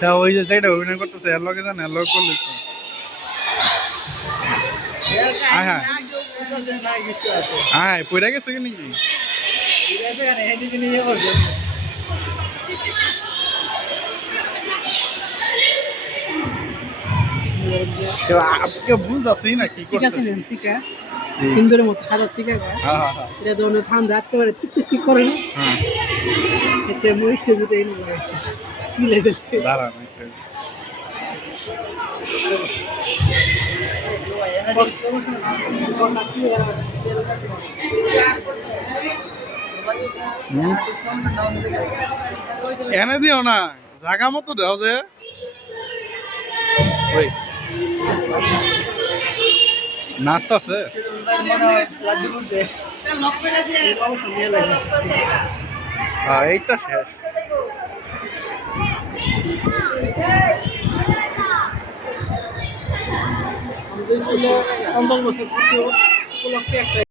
তা ওই যে যেটা অভিনয় করতেছে এর লগে জানে এর লগে করলে তো হ্যাঁ হ্যাঁ হ্যাঁ পড়ে গেছে কি নাকি ভুল যাচ্ছি না কি চিকা চিনেন চিকা হিন্দুর মতো সাদা চিকা এটা যখন ঠান্ডা আটকে পারে চিক চিক চিক করে না এতে মহিষ্ঠ দুটো এনে লাগাচ্ছে চিলে দিচ্ছে দাঁড়ান এনে দিও না জায়গা মতো দেও যে নাস্তা আছে এইটা শেষ স্কুলে 50 বছর উপলক্ষে একটা